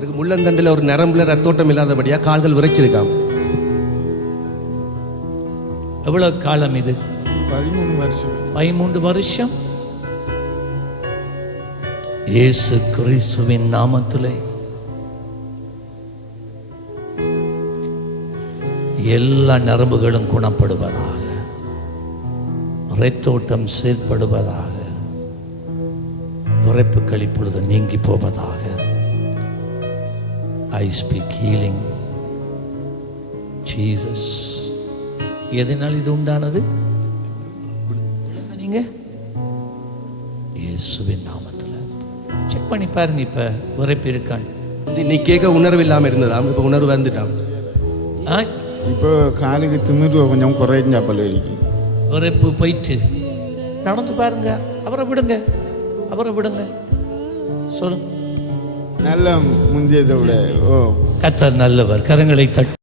அவருக்கு முள்ளந்தண்டில் ஒரு நரம்புல ரத்தோட்டம் இல்லாதபடியா கால்கள் விரைச்சிருக்காம் எவ்வளவு காலம் இது? பதிமூணு வருஷம். பதிமூன்று வருஷம்? இயேசு கிறிஸ்துவின் நாமத்திலே. எல்லா நரம்புகளும் குணப்படுவதாக இரத்தோட்டம் செயல்படுவதாக பிறப்புகள் இப்பொழுது நீங்கி போவதாக ஐ ஸ்பீக் ஹீலிங் ஜீசஸ் எதனால் இது உண்டானது? நீங்க? இயேசுவின் நாமத்தில். செக் பண்ணி பாருங்க இப்ப உரைப்பு இருக்கான். நீ கேட்க உணர்வு இல்லாம இருந்ததாம். இப்ப உணர்வு வந்துட்டான் ஆ? இப்போ காலுக்கு திமிரு கொஞ்சம் குறைஞ்சா போல இருக்கு. உரைப்பு போயிட்டு. நடந்து பாருங்க. அவரை விடுங்க. அவரை விடுங்க. சொல்லுங்க. நல்ல முந்தியதை விட ஓ. கத்தர் நல்லவர். கரங்களை தட்டு